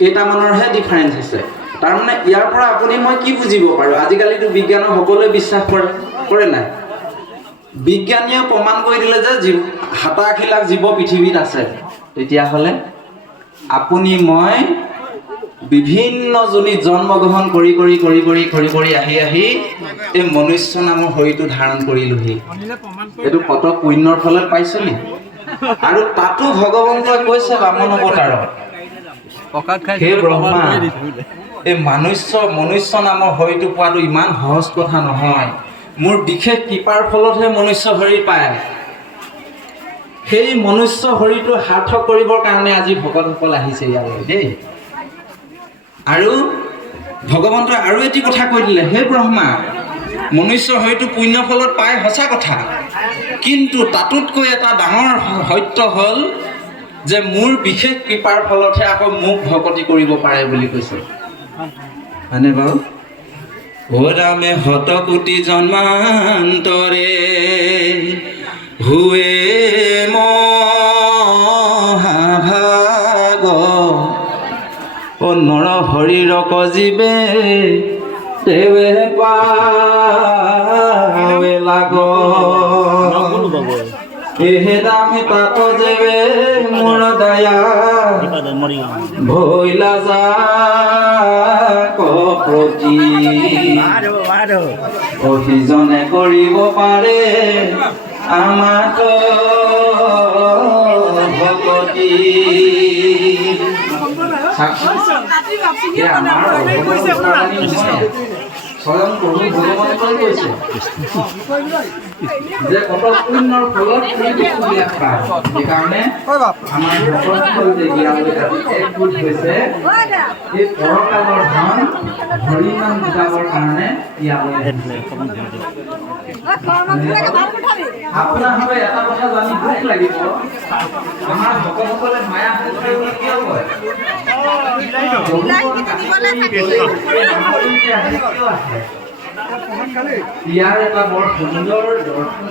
কেইটামানৰহে difference আছে। তাৰমানে ইয়াৰ পৰা আপুনি মই কি বুজিব পাৰোঁ? আজিকালিতো বিজ্ঞানক সকলোৱে বিশ্বাস কৰে নাই? বিজ্ঞানীয়ে প্ৰমাণ কৰি দিলে যে 87 লাখ জীৱ পৃথিৱীত আছে। তেতিয়াহ'লে আপুনি মই বিভিন্ন জনীত জন্মগ্ৰহণ কৰি আহি এই মনুষ্য নামৰ শৰীৰটো ধাৰণ কৰিলোহি। এইটো কত পুণ্যৰ ফলত পাইছো নি? আৰু তাতো ভগৱন্তই কৈছে বামন অৱতাৰত, হে ব্ৰহ্মা, এই মনুষ্য নামৰ শৰীৰটো পোৱাটো ইমান সহজ কথা নহয়। মোৰ বিশেষ কৃপাৰ ফলতহে মনুষ্য শৰীৰ পায়। সেই মনুষ্য শৰীৰটো সাৰ্থক কৰিবৰ কাৰণে আজি ভকতসকল আহিছে ইয়ালৈ দেই। আৰু ভগৱন্তই আৰু এটি কথা কৈ দিলে, হে ব্ৰহ্মা, মনুষ্য শৰীৰটো পুণ্য ফলত পায় সঁচা কথা, কিন্তু তাতোতকৈ এটা ডাঙৰ সত্য হ'ল যে মোৰ বিশেষ কৃপাৰ ফলতহে আকৌ মোক ভকতি কৰিব পাৰে বুলি কৈছে। হয়নে বাৰু? ও ৰামে শতকোটি জন্মান্তৰে হুৱে মহাভাগ, ও নৰ শৰীৰক জীৱে তেৱে পাৱে লাগ, এহে ৰামে তাপ যেবে মোৰ দয়া ভৈলা যা প্ৰতি, অভিজনে কৰিব পাৰে আমাক ভকতি। স্বয়ং প্ৰভু ভগৱন্তই কৈছে যে কত পুণ্যৰ ফলত সেইকাৰণে আমাৰ ভকতসকল যে একগোট হৈছে এই পৰকালৰ ধন হৰিনাম গোটাবৰ কাৰণে ইয়ালৈ আপোনাৰ হবে এটা কথা জানি দুখ লাগিব, আমাৰ ভকতসকলে মায়া কিয় কয়? ইয়াৰ এটা বৰ সুন্দৰ দৰ্শন,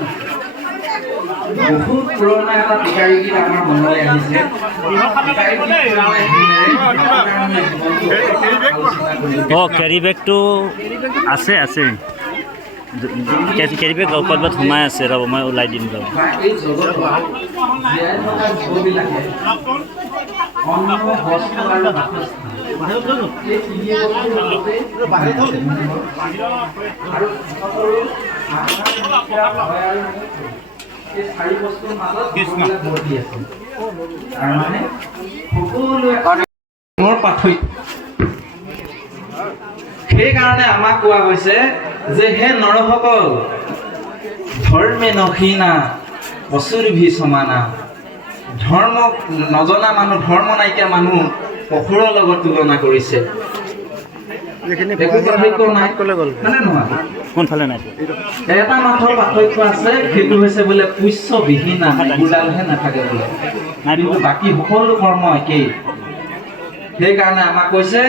বহুত পুৰণা এটা ভিকাৰী গীত আমাৰ মনলৈ আহিছে। কেৰি বেগটো আছে কেৰি বেগ ক'ৰবাত সোমাই আছে, ৰ'ব মই ওলাই দিম ৰ'ব। সেইকাৰণে আমাক কোৱা হৈছে যে হে নৰসকল, ধৰ্মে নহীনা অসুৰভি সমানা, ধৰ্ম নজনা মানুহ, ধৰ্ম নাইকিয়া মানুহ অসুৰৰ লগত তুলনা কৰিছে। কোনফালে নাই? এটা মাথৰ পাৰ্থক্য আছে, সেইটো হৈছে বোলে পুষ্য বিহীনা, গোডালহে নাথাকে বোলে, কিন্তু বাকী সকলো কৰ্ম একেই। সেইকাৰণে আমাক কৈছে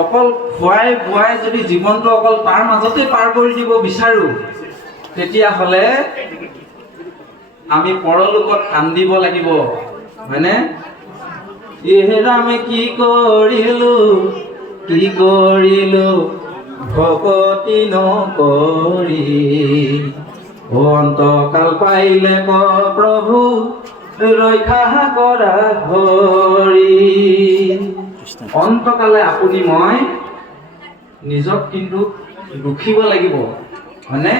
অকল খুৱাই বোৱাই যদি জীৱনটো অকল তাৰ মাজতে পাৰ কৰি দিব বিচাৰো, তেতিয়াহ'লে আমি পৰলোকত কান্দিব লাগিব, হয়নে? এহেৰা আমি কি কৰিলো ভকতি নকৰি, অন্তকাল পাইলে ক প্ৰভু ৰক্ষা কৰা হৰি। অন্তকালে আপুনি মই নিজক কিন্তু দুখিব লাগিব, হয়নে?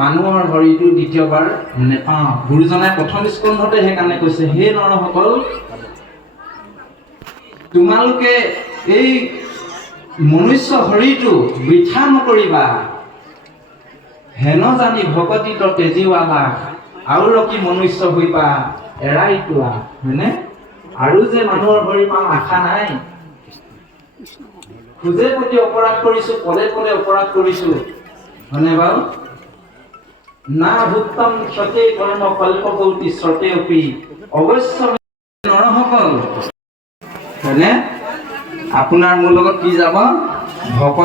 মানুহৰ শৰীৰটো দ্বিতীয়বাৰ নেপাওঁ। গুৰুজনাই প্ৰথম স্কন্ধতে সেইকাৰণে কৈছে, হে নৰসকল, তোমালোকে এই মনুষ্য শৰীৰটো বৃথা নকৰিবা, হেন জানি ভকতি তেজিৱালা, আৰু ৰকি মনুষ্য হৈবা এৰাই তোলা, হয়নে? আৰু যে মানুহৰ শৰীৰ পাওঁ আশা নাই। খোজে প্ৰতি অপৰাধ কৰিছো, পদে অপৰাধ কৰিছো, হয়নে বাৰু? না ভুক্তম সতে কৰ্ম কল্পকৌতি সতে অপি, অৱশ্য নৰসকল, হয়নে? আপোনাৰ মোৰ লগত কি যাব? ভকত